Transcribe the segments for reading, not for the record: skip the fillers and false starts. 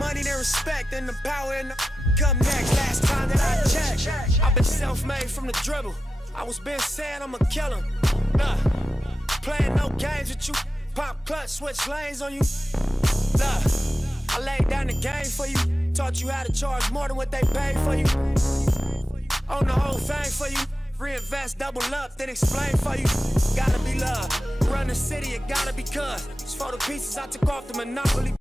money, then respect, and the power and the come next. Last time that I checked, I've been self-made from the dribble. I was been saying I'm a killer. Nah, playing no games with you. Pop clutch, switch lanes on you. Nah, I laid down the game for you. Taught you how to charge more than what they paid for you. Own the whole thing for you. Reinvest, double up, then explain for you. Gotta be love. Run the city, it gotta be cuz. It's for the pieces I took off the Monopoly.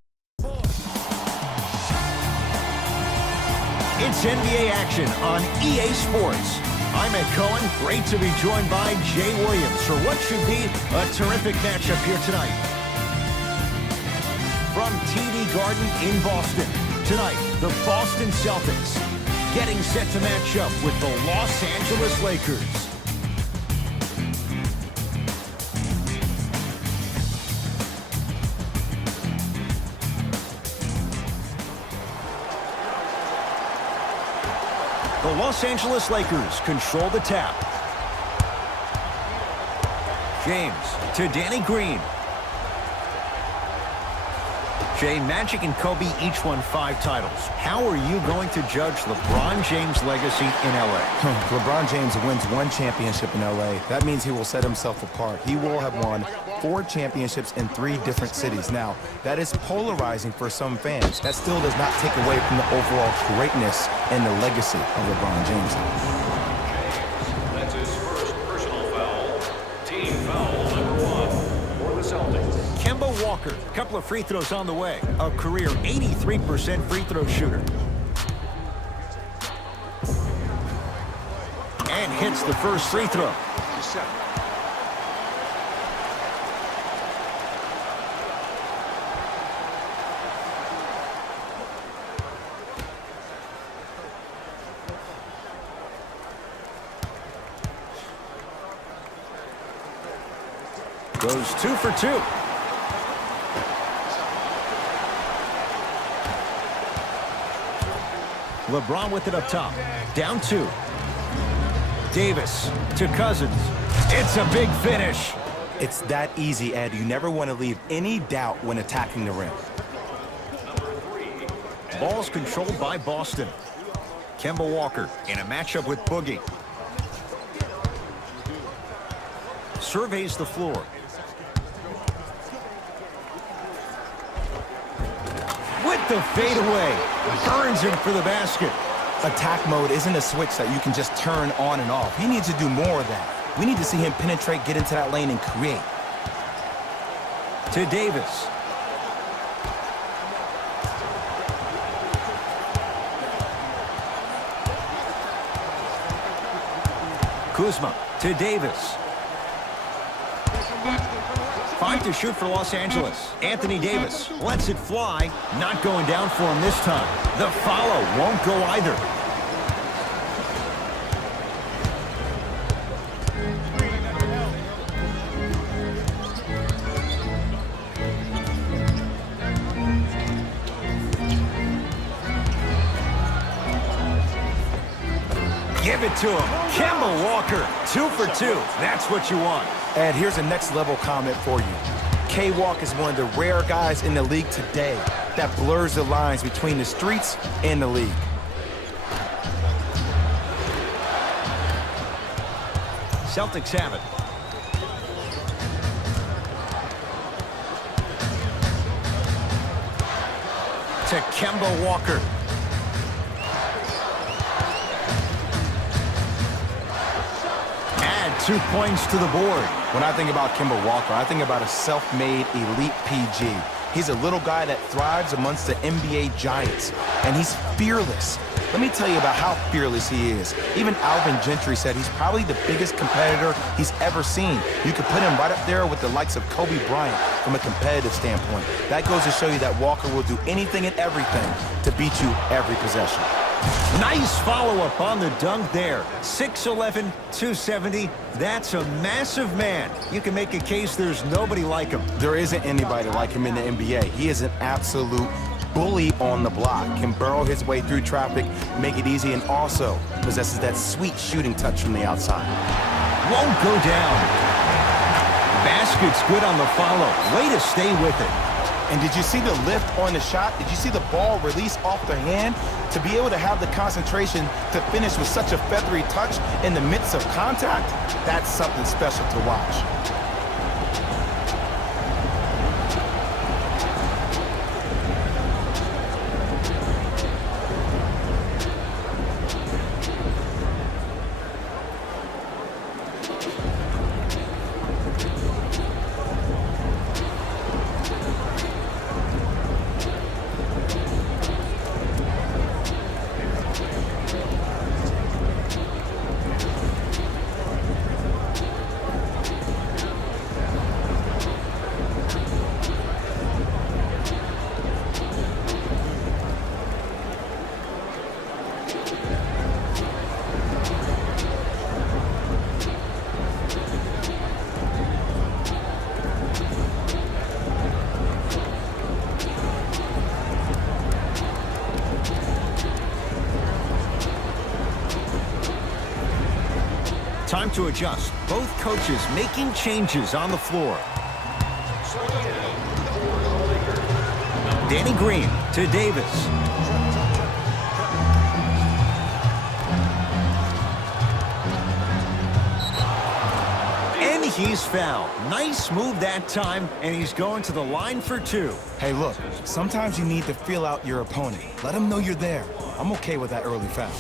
It's NBA action on EA Sports. I'm Ed Cohen. Great to be joined by Jay Williams for what should be a terrific matchup here tonight. From TD Garden in Boston, tonight, the Boston Celtics getting set to match up with the Los Angeles Lakers. The Los Angeles Lakers control the tap. James to Danny Green. Jay, Magic and Kobe each won 5 titles. How are you going to judge LeBron James' legacy in L.A.? LeBron James wins 1 championship in L.A. That means he will set himself apart. He will have won 4 championships in 3 different cities. Now, that is polarizing for some fans. That still does not take away from the overall greatness and the legacy of LeBron James. That's his first personal foul. Team foul number 1 for the Celtics. Kemba Walker, a couple of free throws on the way. A career 83% free throw shooter. And hits the first free throw. Goes 2 for 2. LeBron with it up top. Down 2. Davis to Cousins. It's a big finish. It's that easy, Ed. You never want to leave any doubt when attacking the rim. Ball's controlled by Boston. Kemba Walker in a matchup with Boogie. Surveys the floor. With the fadeaway. Burns him for the basket. Attack mode isn't a switch that you can just turn on and off. He needs to do more of that. We need to see him penetrate, get into that lane, and create. To Davis. Kuzma to Davis. 5 to shoot for Los Angeles. Anthony Davis lets it fly. Not going down for him this time. The follow won't go either. Give it to him. Kemba Walker, 2 for 2. That's what you want. And here's a next level comment for you. K-Walk is one of the rare guys in the league today that blurs the lines between the streets and the league. Celtics have it. To Kemba Walker. Add 2 points to the board. When I think about Kemba Walker, I think about a self-made elite PG. He's a little guy that thrives amongst the NBA giants, and he's fearless. Let me tell you about how fearless he is. Even Alvin Gentry said he's probably the biggest competitor he's ever seen. You could put him right up there with the likes of Kobe Bryant from a competitive standpoint. That goes to show you that Walker will do anything and everything to beat you every possession. Nice follow-up on the dunk there. 6'11", 270. That's a massive man. You can make a case there's nobody like him. There isn't anybody like him in the NBA. He is an absolute bully on the block. Can burrow his way through traffic, make it easy, and also possesses that sweet shooting touch from the outside. Won't go down. Basket's good on the follow. Way to stay with it. And did you see the lift on the shot? Did you see the ball release off their hand? To be able to have the concentration to finish with such a feathery touch in the midst of contact, that's something special to watch. Time to adjust. Both coaches making changes on the floor. Danny Green to Davis. And he's fouled. Nice move that time, and he's going to the line for two. Hey, look, sometimes you need to feel out your opponent. Let them know you're there. I'm okay with that early foul.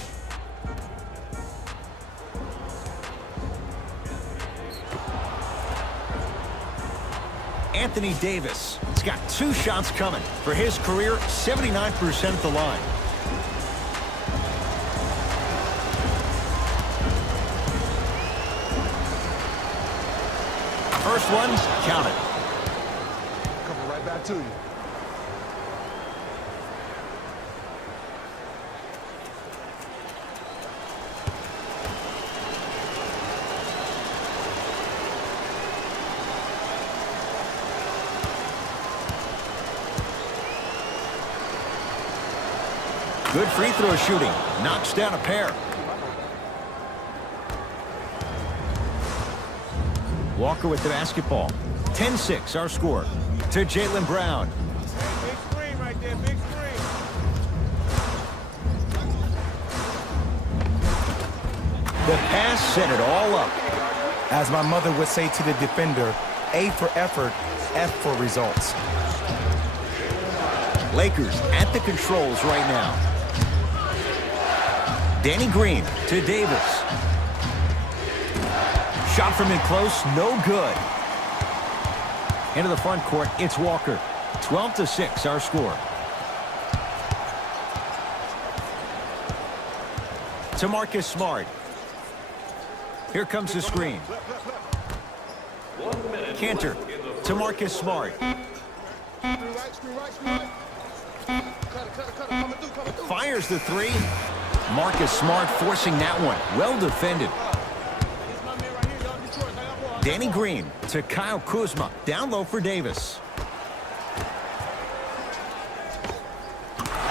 Anthony Davis. He's got 2 shots coming. For his career, 79% at the line. First one, count it. Coming right back to you. Good free throw shooting. Knocks down a pair. Walker with the basketball. 10-6 our score. To Jaylen Brown. Big screen right there, big screen. The pass set it all up. As my mother would say to the defender, A for effort, F for results. Lakers at the controls right now. Danny Green to Davis. Shot from in close, no good. Into the front court, it's Walker. 12-6 our score. To Marcus Smart. Here comes the screen. Cantor to Marcus Smart. Fires the three. Marcus Smart forcing that one. Well defended. Danny Green to Kyle Kuzma. Down low for Davis.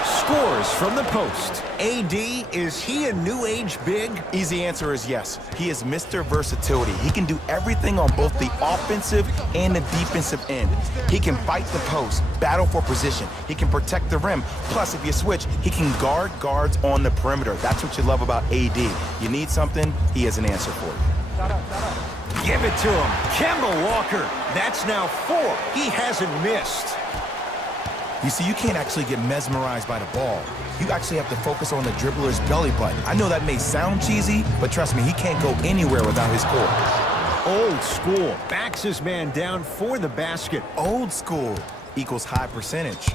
Scores from the post. AD, is he a new age big? Easy answer is yes. He is Mr. Versatility. He can do everything on both the offensive and the defensive end. He can fight the post, battle for position. He can protect the rim. Plus, if you switch, he can guard guards on the perimeter. That's what you love about AD. You need something, he has an answer for you. Give it to him. Kemba Walker. That's now 4. He hasn't missed. You see, you can't actually get mesmerized by the ball. You actually have to focus on the dribbler's belly button. I know that may sound cheesy, but trust me, he can't go anywhere without his core. Old school. Backs his man down for the basket. Old school equals high percentage.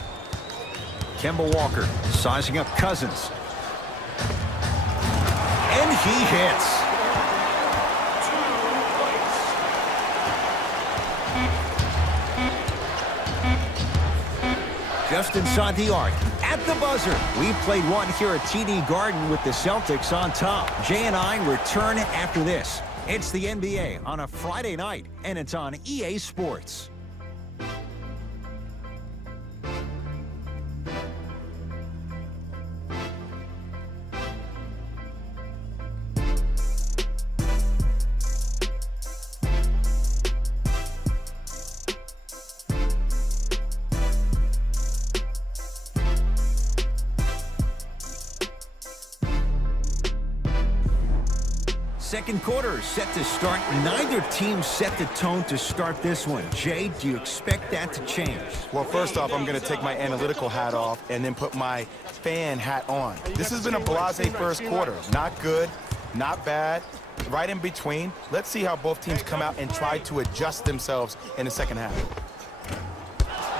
Kemba Walker sizing up Cousins. And he hits. Just inside the arc, at the buzzer. We played one here at TD Garden with the Celtics on top. Jay and I return after this. It's the NBA on a Friday night, and it's on EA Sports. second quarter is set to start. Neither team set the tone to start this one. Jay, do you expect that to change? Well, first off, I'm going to take my analytical hat off and then put my fan hat on. This has been a blasé first quarter. Not good, not bad, right in between. Let's see how both teams come out and try to adjust themselves in the second half.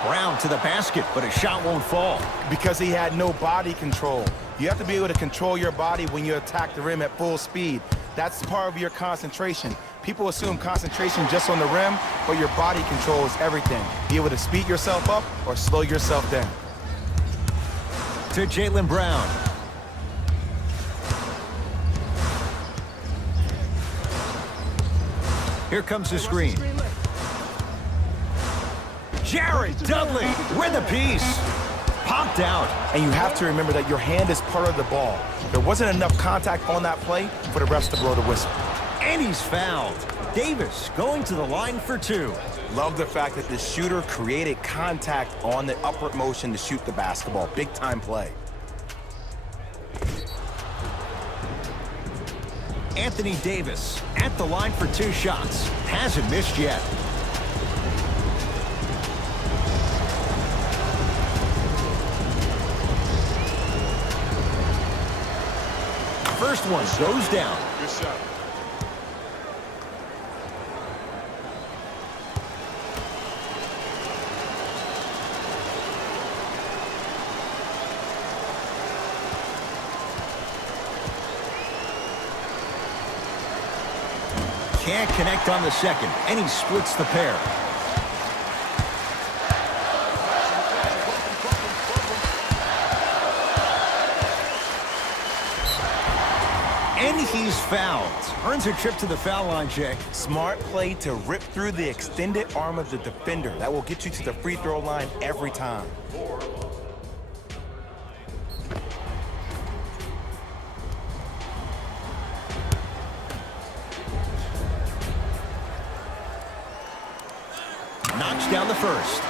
Brown to the basket, but a shot won't fall. Because he had no body control. You have to be able to control your body when you attack the rim at full speed. That's part of your concentration. People assume concentration just on the rim, but your body control is everything. Be able to speed yourself up or slow yourself down. To Jaylen Brown. Here comes the screen. Jared Dudley with a piece. Popped out. And you have to remember that your hand is part of the ball. There wasn't enough contact on that play for the refs to blow the whistle. And he's fouled. Davis going to the line for two. Love the fact that the shooter created contact on the upward motion to shoot the basketball. Big time play. Anthony Davis at the line for two shots. Hasn't missed yet. First one goes down. Good shot. Can't connect on the second, and he splits the pair. And he's fouled. Earns a trip to the foul line, Jay. Smart play to rip through the extended arm of the defender. That will get you to the free throw line every time. Knocks down the first.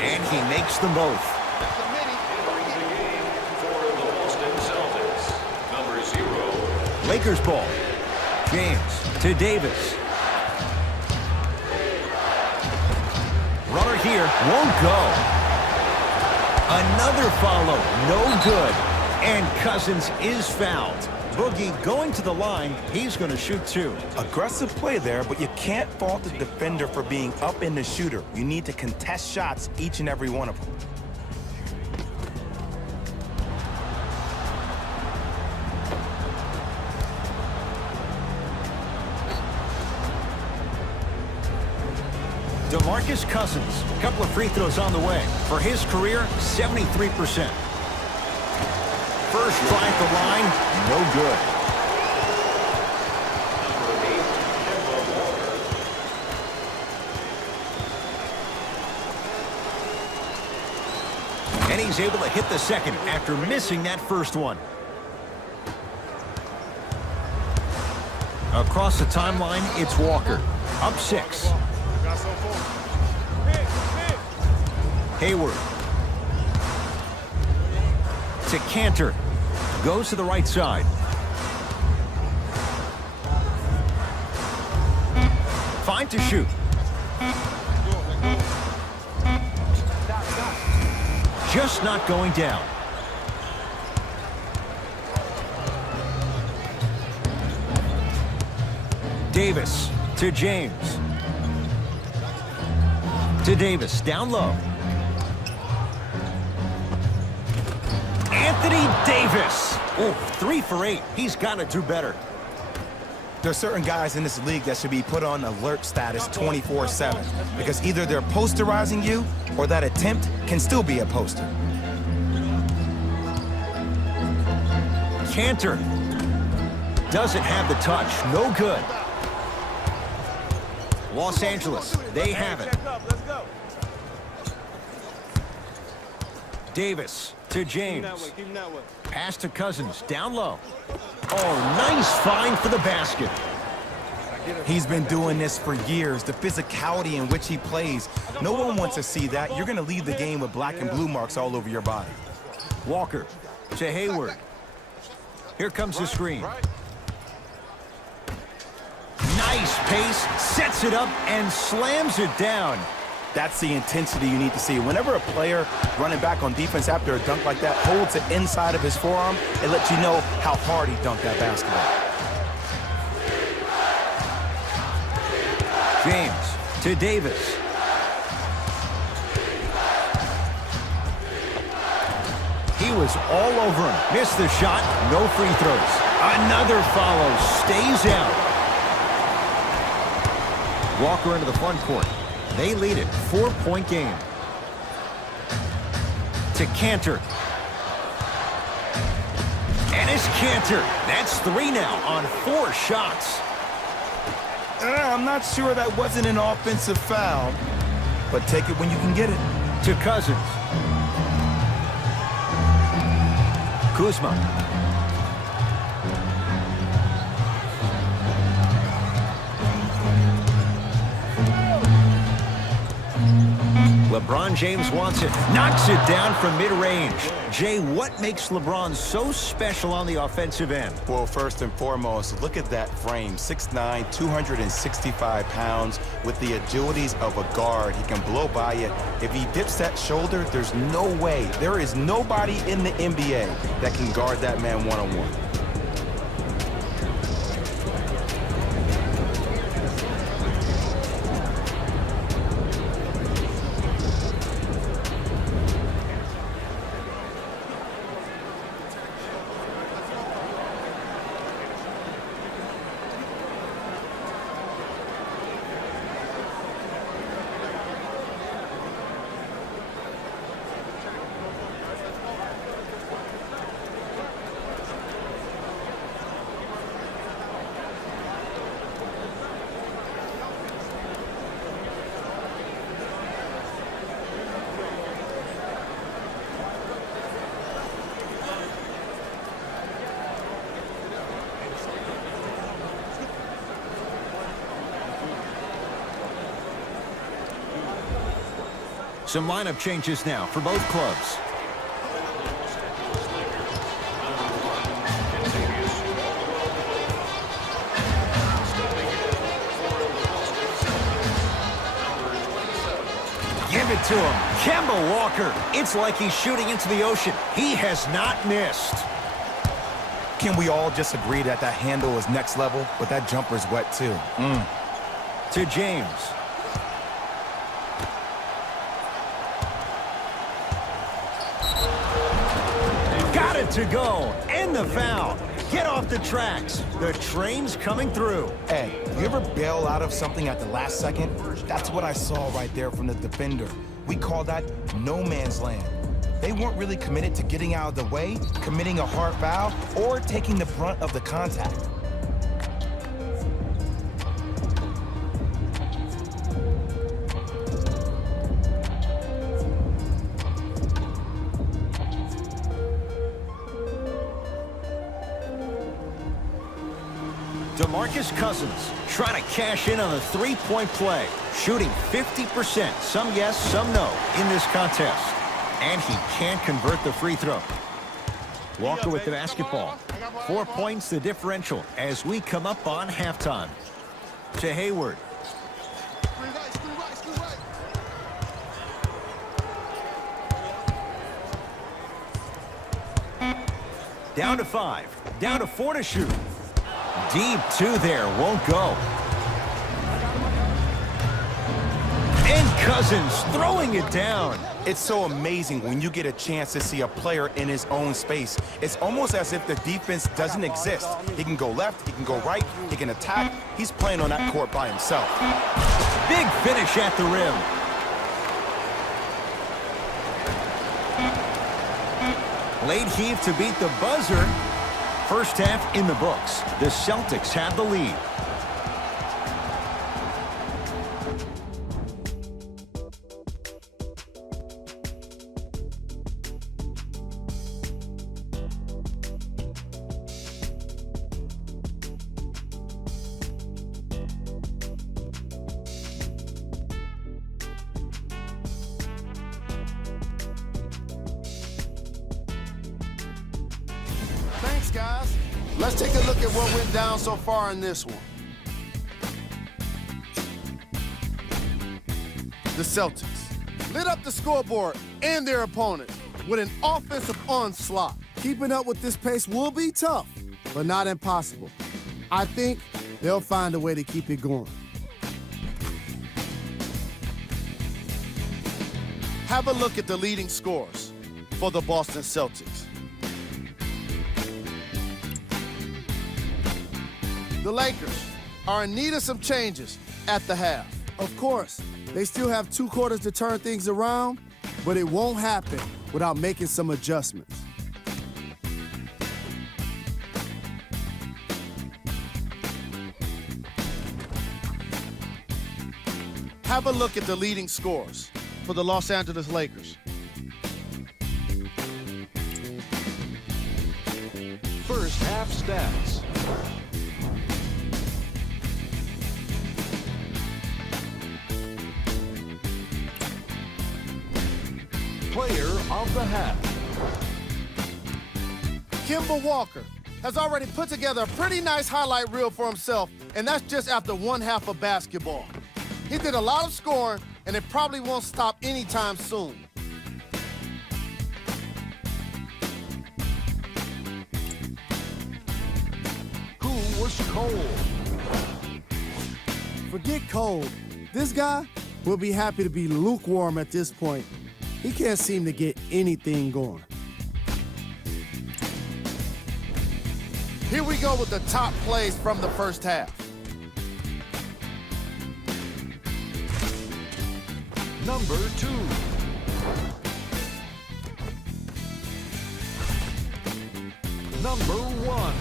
And he makes them both. Entering the game for the Boston Celtics, number 0. Lakers ball. James to Davis. Runner here won't go. Another follow, no good. And Cousins is fouled. Boogie going to the line. He's going to shoot two. Aggressive play there, but you can't fault the defender for being up in the shooter. You need to contest shots, each and every one of them. DeMarcus Cousins, a couple of free throws on the way. For his career, 73%. First try at the line, no good. And he's able to hit the second after missing that first one. Across the timeline, it's Walker. Up 6. Got so far. Hit. Hayward. To Cantor. Goes to the right side. Fine to shoot. Just not going down. Davis to James. To Davis, down low. Anthony Davis. Oh, 3 for 8. He's got to do better. There are certain guys in this league that should be put on alert status 24/7 because either they're posterizing you or that attempt can still be a poster. Cantor doesn't have the touch. No good. Los Angeles, they have it. Check up. Let's go. Davis to James. Keep him that way. Pass to Cousins, down low. Oh, nice find for the basket. He's been doing this for years. The physicality in which he plays. No one wants to see that. You're going to leave the game with black and blue marks all over your body. Walker to Hayward. Here comes the screen. Nice pace, sets it up, and slams it down. That's the intensity you need to see. Whenever a player running back on defense after a dunk like that holds it inside of his forearm, it lets you know how hard he dunked that basketball. James to Davis. He was all over him. Missed the shot, no free throws. Another follow, stays out. Walker into the front court. They lead it, 4-point game. To Cantor. And it's Cantor. That's 3 now on 4 shots. I'm not sure that wasn't an offensive foul, but take it when you can get it. To Cousins. Kuzma. LeBron James wants it. Knocks it down from mid-range. Jay, what makes LeBron so special on the offensive end? Well, first and foremost, look at that frame. 6'9", 265 pounds with the agilities of a guard. He can blow by you. If he dips that shoulder, there's no way. There is nobody in the NBA that can guard that man one-on-one. Some lineup changes now for both clubs. Give it to him. Kemba Walker. It's like he's shooting into the ocean. He has not missed. Can we all just agree that that handle is next level, but that jumper's wet too? To James. Got it to go. And the foul. Get off the tracks. The train's coming through. Hey, you ever bail out of something at the last second? That's what I saw right there from the defender. We call that no man's land. They weren't really committed to getting out of the way, committing a hard foul, or taking the brunt of the contact. DeMarcus Cousins trying to cash in on a three-point play, shooting 50%, some yes, some no, in this contest. And he can't convert the free throw. Walker with the basketball. 4 points the differential as we come up on halftime. To Hayward. Down to 5, down to 4 to shoot. Deep 2 there, won't go. And Cousins throwing it down. It's so amazing when you get a chance to see a player in his own space. It's almost as if the defense doesn't exist. He can go left, he can go right, he can attack. He's playing on that court by himself. Big finish at the rim. Late heave to beat the buzzer. First half in the books. The Celtics have the lead. guys. Let's take a look at what went down so far in this one. The Celtics lit up the scoreboard and their opponent with an offensive onslaught. Keeping up with this pace will be tough, but not impossible. I think they'll find a way to keep it going. Have a look at the leading scorers for the Boston Celtics. The Lakers are in need of some changes at the half. Of course, they still have 2 quarters to turn things around, but it won't happen without making some adjustments. Have a look at the leading scorers for the Los Angeles Lakers. First half stats. Player of the half. Kemba Walker has already put together a pretty nice highlight reel for himself, and that's just after 1 half of basketball. He did a lot of scoring, and it probably won't stop anytime soon. Who was cold? Forget cold. This guy will be happy to be lukewarm at this point. He can't seem to get anything going. Here we go with the top plays from the first half. Number 2. Number 1.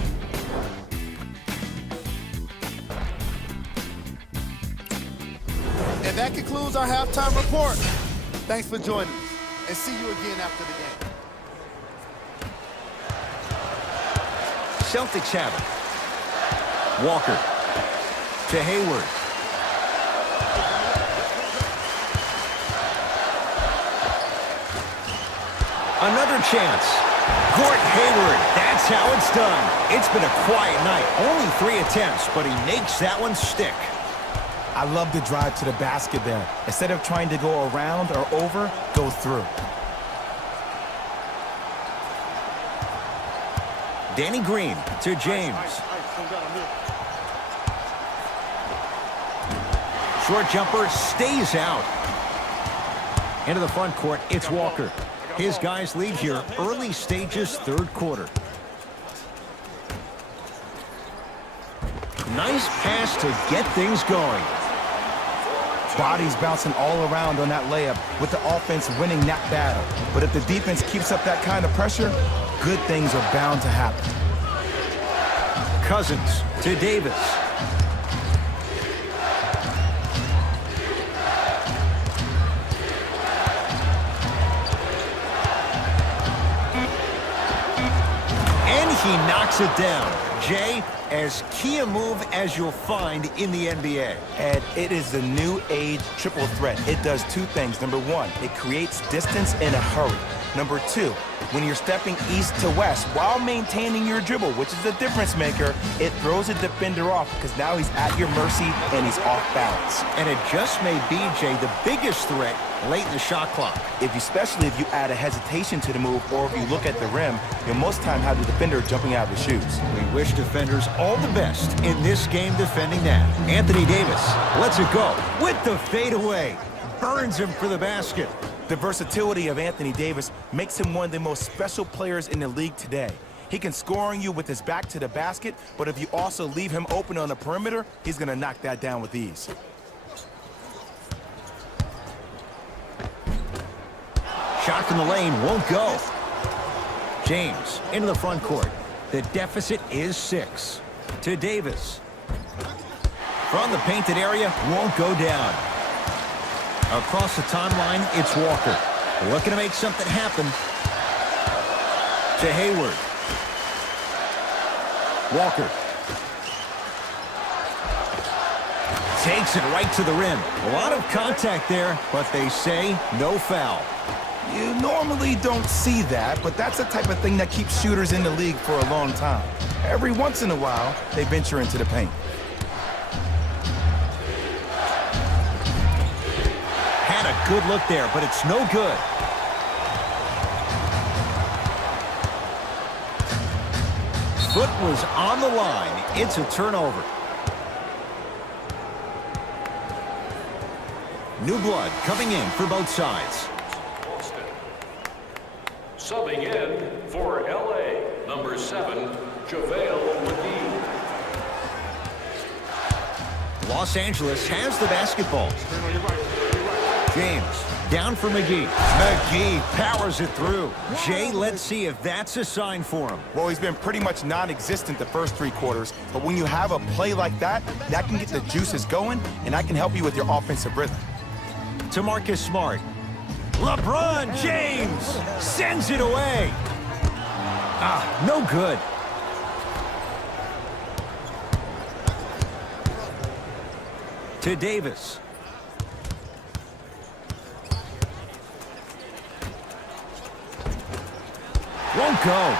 And that concludes our halftime report. Thanks for joining us, and see you again after the game. Celtics have it. Walker to Hayward. Another chance. Gort Hayward, that's how it's done. It's been a quiet night. Only 3 attempts, but he makes that one stick. I love the drive to the basket there. Instead of trying to go around or over, go through. Danny Green to James. Short jumper stays out. Into the front court, it's Walker. His guys lead here, early stages, 3rd quarter. Nice pass to get things going. Bodies bouncing all around on that layup with the offense winning that battle. But if the defense keeps up that kind of pressure, good things are bound to happen. Cousins to Davis. And he knocks it down. Jay, as key a move as you'll find in the NBA. And it is the new age triple threat. It does 2 things. Number 1, it creates distance in a hurry. Number 2, when you're stepping east to west while maintaining your dribble, which is the difference maker, it throws a defender off because now he's at your mercy and he's off balance. And it just may be, Jay, the biggest threat late in the shot clock. Especially if you add a hesitation to the move or if you look at the rim, you'll most time have the defender jumping out of his shoes. We wish defenders all the best in this game defending that. Anthony Davis lets it go with the fadeaway. Burns him for the basket. The versatility of Anthony Davis makes him one of the most special players in the league today. He can score on you with his back to the basket, but if you also leave him open on the perimeter, he's going to knock that down with ease. Shot from the lane won't go. James into the front court. The deficit is 6. To Davis. From the painted area, won't go down. Across the timeline, it's Walker. Looking to make something happen. To Hayward. Walker. Takes it right to the rim. A lot of contact there, but they say no foul. You normally don't see that, but that's the type of thing that keeps shooters in the league for a long time. Every once in a while, they venture into the paint. Had a good look there, but it's no good. Foot was on the line. It's a turnover. New blood coming in for both sides. Subbing in for L.A., number 7, JaVale McGee. Los Angeles has the basketball. James, down for McGee. McGee powers it through. Jay, let's see if that's a sign for him. Well, he's been pretty much non-existent the first 3 quarters, but when you have a play like that, that can get the juices going, and that can help you with your offensive rhythm. To Marcus Smart. LeBron James sends it away. No good. To Davis. Won't go.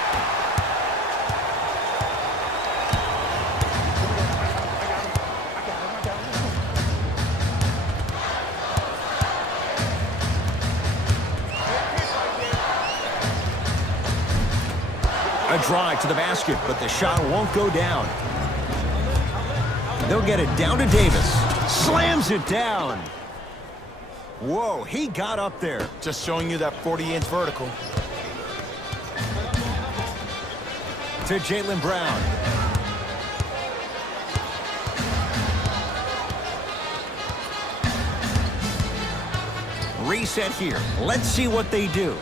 A drive to the basket, but the shot won't go down. They'll get it down to Davis. Slams it down. Whoa, he got up there. Just showing you that 40-inch vertical. To Jaylen Brown. Reset here. Let's see what they do.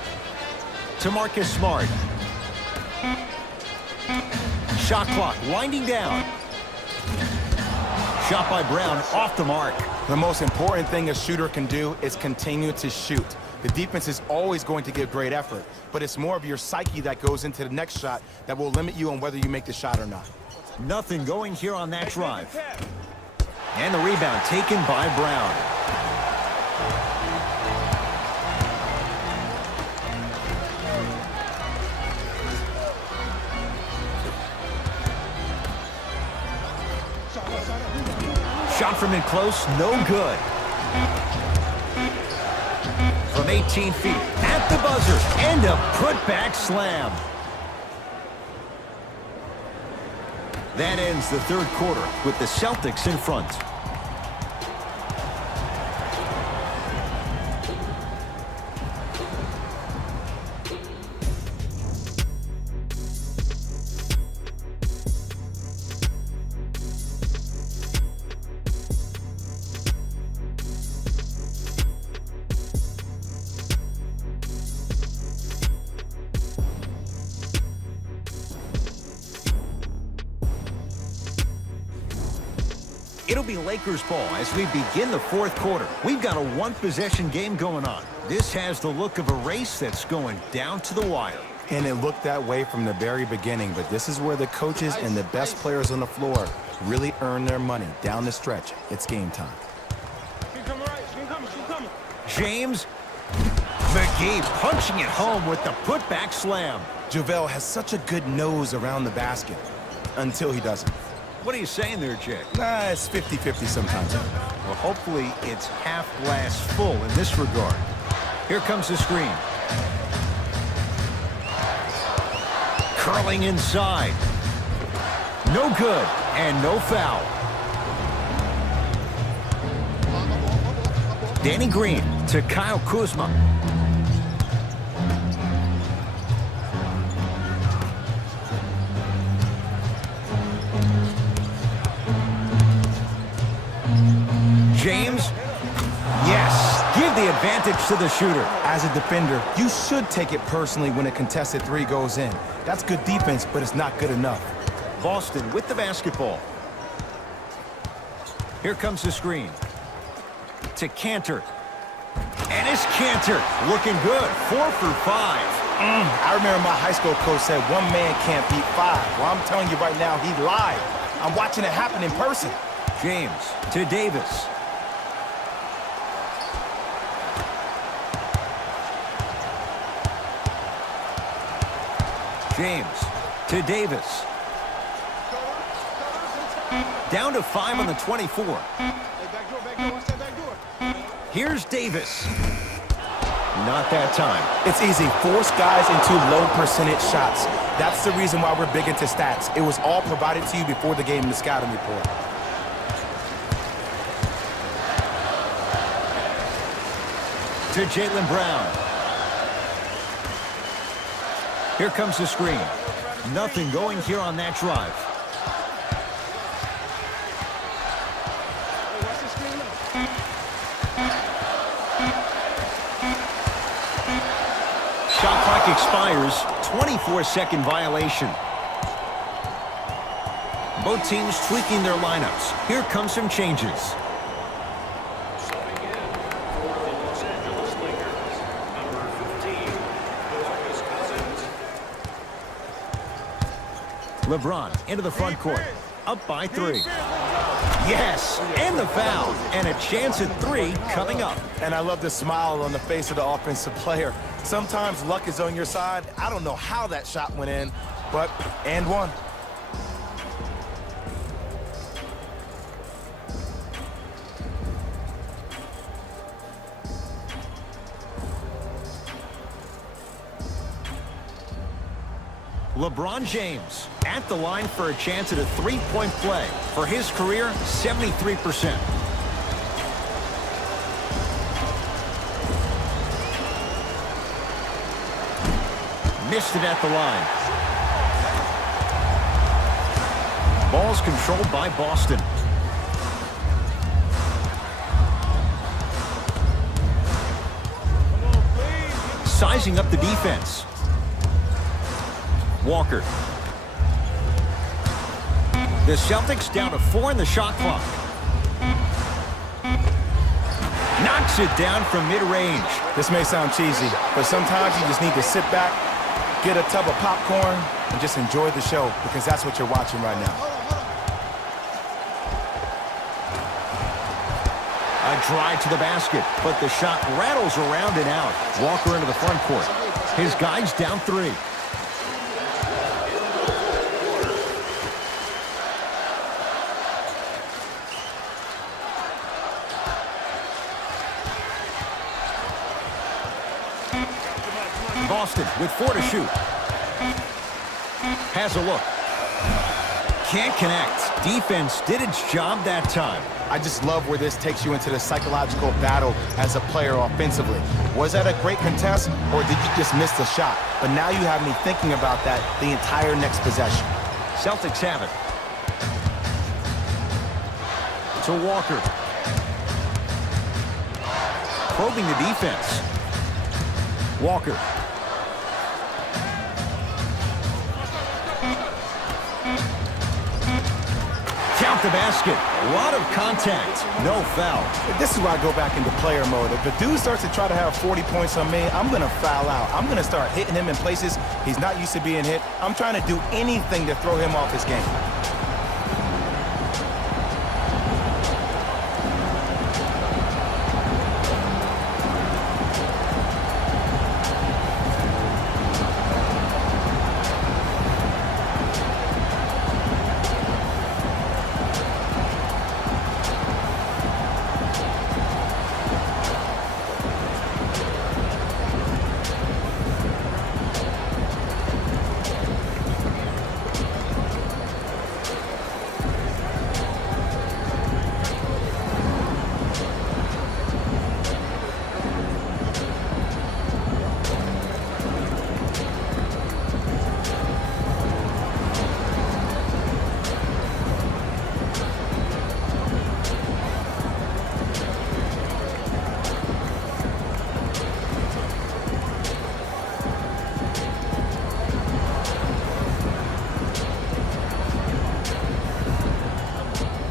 To Marcus Smart. Shot clock winding down. Shot by Brown off the mark. The most important thing a shooter can do is continue to shoot. The defense is always going to give great effort, but it's more of your psyche that goes into the next shot that will limit you on whether you make the shot or not. Nothing going here on that drive. And the rebound taken by Brown. Shot from in close, no good. From 18 feet, at the buzzer, and a put-back slam. That ends the third quarter with the Celtics in front. It'll be Lakers ball as we begin the fourth quarter. We've got a one-possession game going on. This has the look of a race that's going down to the wire. And it looked that way from the very beginning, but this is where the coaches and the best players on the floor really earn their money. Down the stretch, it's game time. James McGee punching it home with the putback slam. JaVale has such a good nose around the basket until he doesn't. What are you saying there, Jay? It's 50-50 sometimes. Well, hopefully it's half glass full in this regard. Here comes the screen. Curling inside. No good, and no foul. Danny Green to Kyle Kuzma. James, yes, give the advantage to the shooter. As a defender, you should take it personally when a contested 3 goes in. That's good defense, but it's not good enough. Boston with the basketball. Here comes the screen. To Cantor. And it's Cantor looking good, 4 for 5. I remember my high school coach said 1 man can't beat 5. Well, I'm telling you right now, he lied. I'm watching it happen in person. James to Davis. James to Davis. Down to 5 on the 24. Here's Davis. Not that time. It's easy. Force guys into low percentage shots. That's the reason why we're big into stats. It was all provided to you before the game in the scouting report. To Jaylen Brown. Here comes the screen. Nothing going here on that drive. Shot clock expires. 24-second violation. Both teams tweaking their lineups. Here come some changes. Stepping in for the Los Angeles Lakers, number 15, Cousins. LeBron into the front court. Up by 3. Yes, and the foul. And a chance at 3 coming up. And I love the smile on the face of the offensive player. Sometimes luck is on your side. I don't know how that shot went in, but and one. LeBron James at the line for a chance at a three-point play. For his career, 73%. Missed it at the line. Ball's controlled by Boston. Sizing up the defense. Walker. The Celtics down to 4 in the shot clock. Knocks it down from mid-range. This may sound cheesy, but sometimes you just need to sit back, get a tub of popcorn, and just enjoy the show, because that's what you're watching right now. A drive to the basket, but the shot rattles around and out. Walker into the front court. His guys down 3. Boston with 4 to shoot. Has a look. Can't connect. Defense did its job that time. I just love where this takes you into the psychological battle as a player offensively. Was that a great contest, or did you just miss the shot? But now you have me thinking about that the entire next possession. Celtics have it. To Walker. Probing the defense. Walker. Count the basket. A lot of contact. No foul. This is where I go back into player mode. If the dude starts to try to have 40 points on me, I'm going to foul out. I'm going to start hitting him in places he's not used to being hit. I'm trying to do anything to throw him off his game.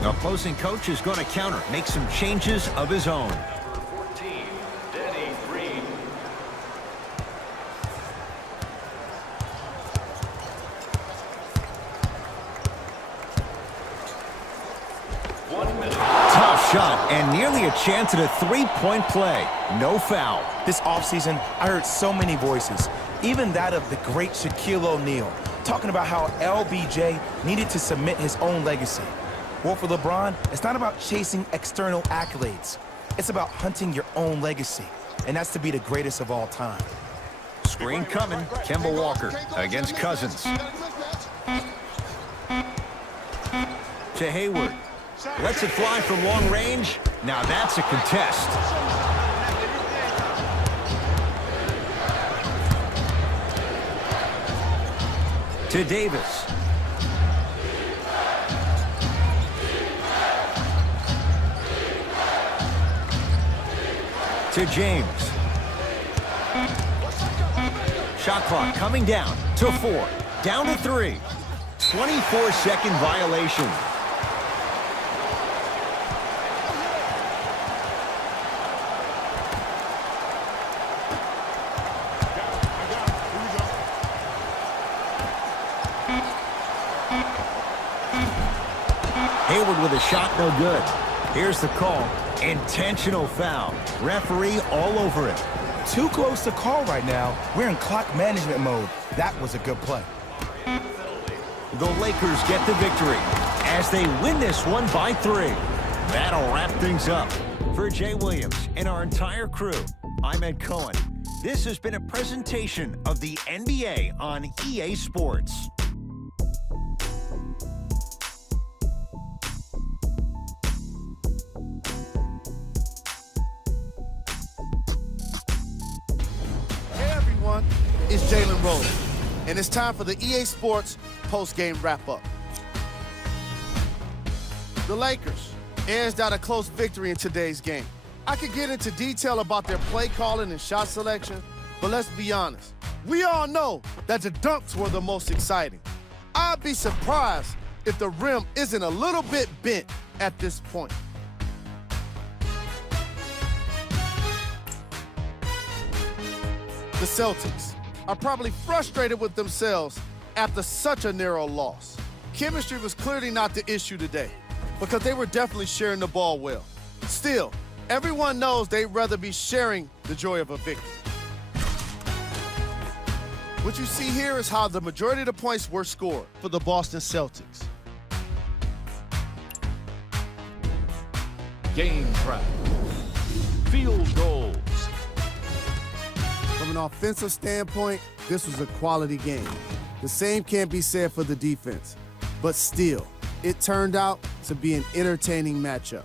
The opposing coach is going to counter, make some changes of his own. Number 14, Danny Green. Tough shot and nearly a chance at a three-point play. No foul. This offseason, I heard so many voices. even that of the great Shaquille O'Neal, talking about how LBJ needed to cement his own legacy. Well, for LeBron, it's not about chasing external accolades. It's about hunting your own legacy, and that's to be the greatest of all time. Screen coming. Kemba Walker against Cousins. To Hayward. Lets it fly from long range. Now that's a contest. To Davis. To James. Shot clock coming down to 4. Down to 3. 24-second violation. Hayward with a shot, no good. Here's the call. Intentional foul. Referee all over it. Too close to call right now. We're in clock management mode. That was a good play. The Lakers get the victory as they win this one by 3. That'll wrap things up. For Jay Williams and our entire crew, I'm Ed Cohen. This has been a presentation of the NBA on EA Sports. It's Jalen Rose, and it's time for the EA Sports post-game wrap-up. The Lakers edged out a close victory in today's game. I could get into detail about their play calling and shot selection, but let's be honest. We all know that the dunks were the most exciting. I'd be surprised if the rim isn't a little bit bent at this point. The Celtics are probably frustrated with themselves after such a narrow loss. Chemistry was clearly not the issue today because they were definitely sharing the ball well. Still, everyone knows they'd rather be sharing the joy of a victory. What you see here is how the majority of the points were scored for the Boston Celtics. Game track. Field goals. From an offensive standpoint, this was a quality game. The same can't be said for the defense. But still, it turned out to be an entertaining matchup.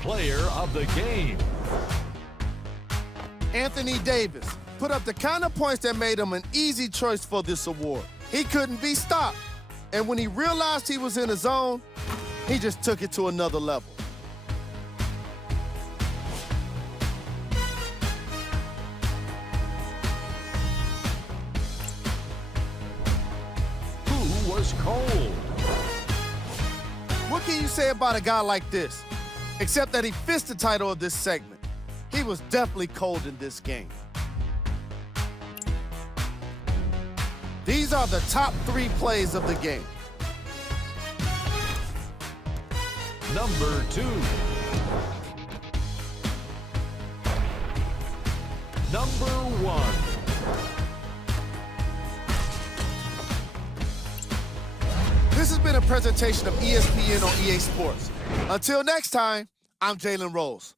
Player of the game. Anthony Davis put up the kind of points that made him an easy choice for this award. He couldn't be stopped. And when he realized he was in a zone, he just took it to another level. Who was cold? What can you say about a guy like this? Except that he fits the title of this segment. He was definitely cold in this game. These are the top 3 plays of the game. Number 2. Number 1. This has been a presentation of ESPN on EA Sports. Until next time, I'm Jalen Rose.